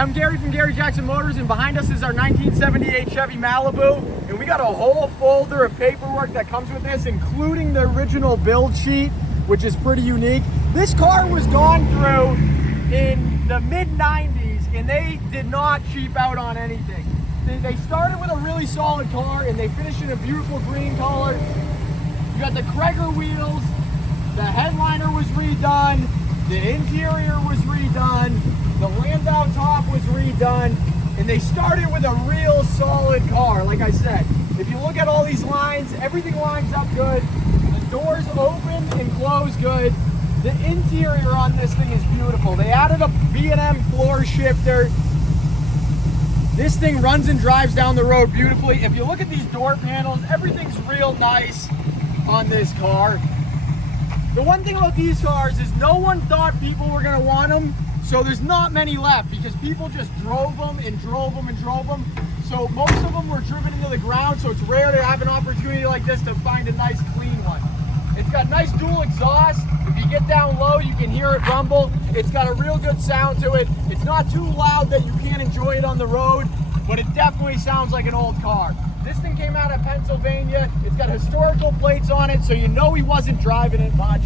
I'm Gary from Gary Jackson Motors, and behind us is our 1978 Chevy Malibu, and we got a whole folder of paperwork that comes with this, including the original build sheet, which is pretty unique. This car was gone through in the mid-90s, and they did not cheap out on anything. They started with a really solid car, and they finished in a beautiful green color. You got the Kreger wheels, the headliner was redone, the interior was redone, the Landau top was redone, and they started with a real solid car. Like I said, if you look at all these lines, everything lines up good. The doors open and close good. The interior on this thing is beautiful. They added a B&M floor shifter. This thing runs and drives down the road beautifully. If you look at these door panels, everything's real nice on this car. The one thing about these cars is no one thought people were gonna want them, so there's not many left because people just drove them and drove them and drove them. So most of them were driven into the ground, so it's rare to have an opportunity like this to find a nice clean one. It's got nice dual exhaust. If you get down low, you can hear it rumble. It's got a real good sound to it. It's not too loud that you can't enjoy it on the road, but it definitely sounds like an old car. This thing came out of Pennsylvania. It's got historical plates on it, so you know he wasn't driving it much.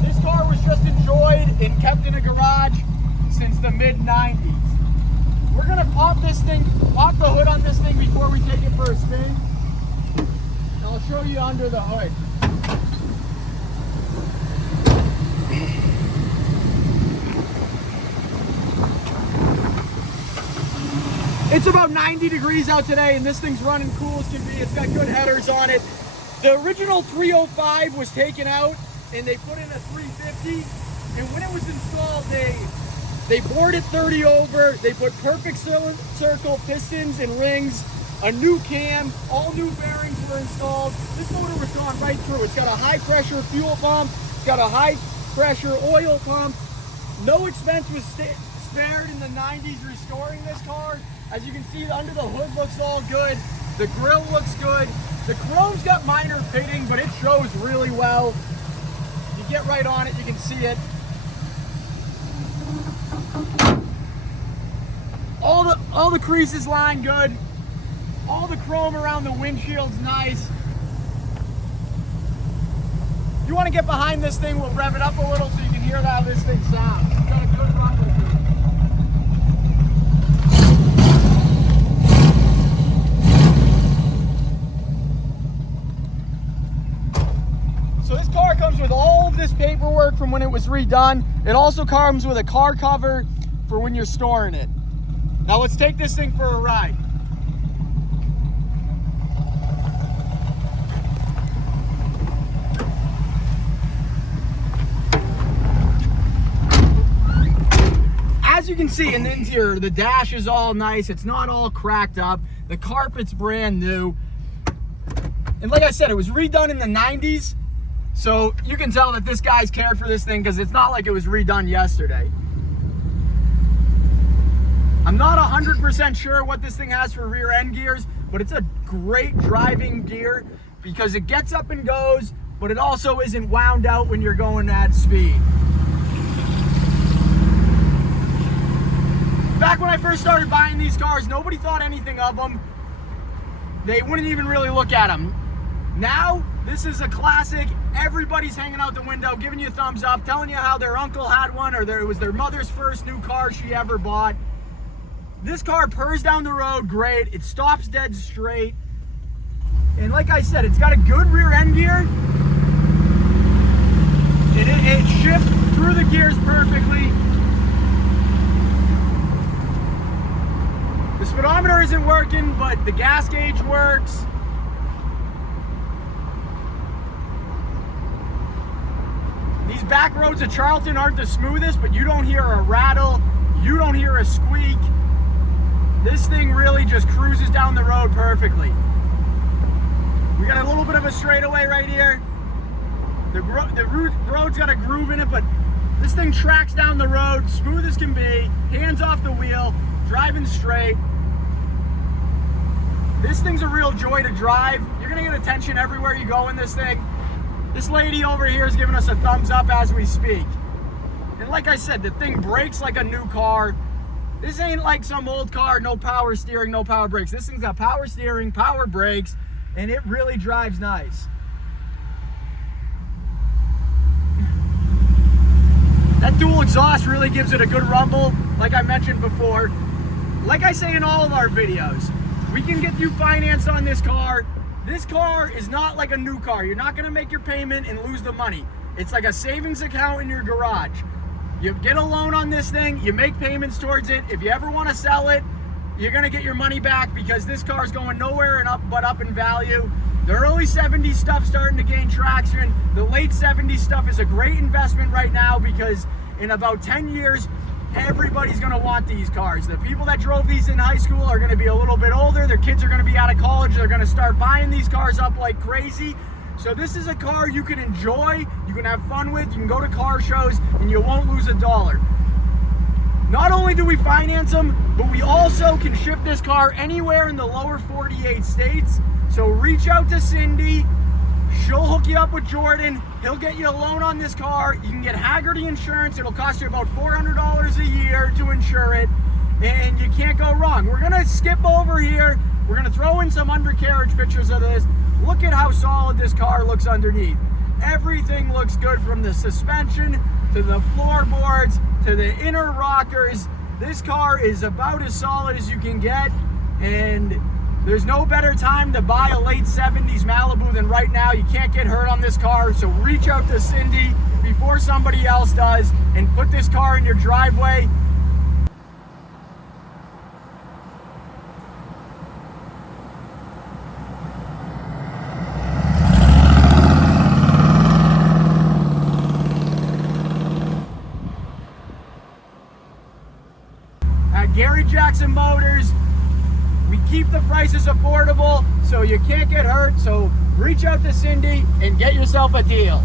This car was just enjoyed and kept in a garage since the mid-90s. We're gonna pop the hood on this thing before we take it for a spin. And I'll show you under the hood. It's about 90 degrees out today, and this thing's running cool as can be. It's got good headers on it. The original 305 was taken out, and they put in a 350. And when it was installed, they bored it 30 over. They put perfect circle pistons and rings, a new cam, all new bearings were installed. This motor was gone right through. It's got a high pressure fuel pump. It's got a high pressure oil pump. No expense was spared in the 90s restoring this car. As you can see, under the hood looks all good. The grille looks good. The chrome's got minor pitting, but it shows really well. You get right on it, you can see it. All the creases line good. All the chrome around the windshield's nice. If you want to get behind this thing, we'll rev it up a little so you can hear how this thing sounds. It's got a good rumble to it. So this car comes with all of this paperwork from when it was redone. It also comes with a car cover for when you're storing it. Now let's take this thing for a ride. As you can see in the interior, the dash is all nice. It's not all cracked up. The carpet's brand new. And like I said, it was redone in the 90s. So you can tell that this guy's cared for this thing because it's not like it was redone yesterday. I'm not 100% sure what this thing has for rear end gears, but it's a great driving gear because it gets up and goes, but it also isn't wound out when you're going at speed. Back when I first started buying these cars, nobody thought anything of them. They wouldn't even really look at them. Now, this is a classic. Everybody's hanging out the window, giving you a thumbs up, telling you how their uncle had one or it was their mother's first new car she ever bought. This car purrs down the road great. It stops dead straight. And like I said, it's got a good rear end gear. It shifts through the gears perfectly. The speedometer isn't working, but the gas gauge works. These back roads of Charlton aren't the smoothest, but you don't hear a rattle, you don't hear a squeak. This thing really just cruises down the road perfectly. We got a little bit of a straightaway right here. The road's got a groove in it, but this thing tracks down the road, smooth as can be, hands off the wheel, driving straight. This thing's a real joy to drive. You're gonna get attention everywhere you go in this thing. This lady over here is giving us a thumbs up as we speak. And like I said, the thing brakes like a new car. This ain't like some old car, no power steering, no power brakes. This thing's got power steering, power brakes, and it really drives nice. That dual exhaust really gives it a good rumble, like I mentioned before. Like I say in all of our videos, we can get you financed on this car. This car is not like a new car. You're not gonna make your payment and lose the money. It's like a savings account in your garage. You get a loan on this thing, you make payments towards it. If you ever wanna sell it, you're gonna get your money back because this car is going nowhere but up in value. The early 70s stuff starting to gain traction. The late 70s stuff is a great investment right now because in about 10 years, everybody's gonna want these cars. The people that drove these in high school are gonna be a little bit older. Their kids are gonna be out of college. They're gonna start buying these cars up like crazy. So this is a car you can enjoy, you can have fun with, you can go to car shows, and you won't lose a dollar. Not only do we finance them, but we also can ship this car anywhere in the lower 48 states. So reach out to Cindy. She'll hook you up with Jordan. He'll get you a loan on this car. You can get Haggerty insurance. It'll cost you about $400 a year to insure it, and you can't go wrong. We're gonna skip over here. We're gonna throw in some undercarriage pictures of this. Look at how solid this car looks underneath. Everything looks good from the suspension to the floorboards to the inner rockers. This car is about as solid as you can get, and there's no better time to buy a late 70s Malibu than right now. You can't get hurt on this car, so reach out to Cindy before somebody else does and put this car in your driveway. At Gary Jackson Motors, we keep the prices affordable so you can't get hurt. So reach out to Cindy and get yourself a deal.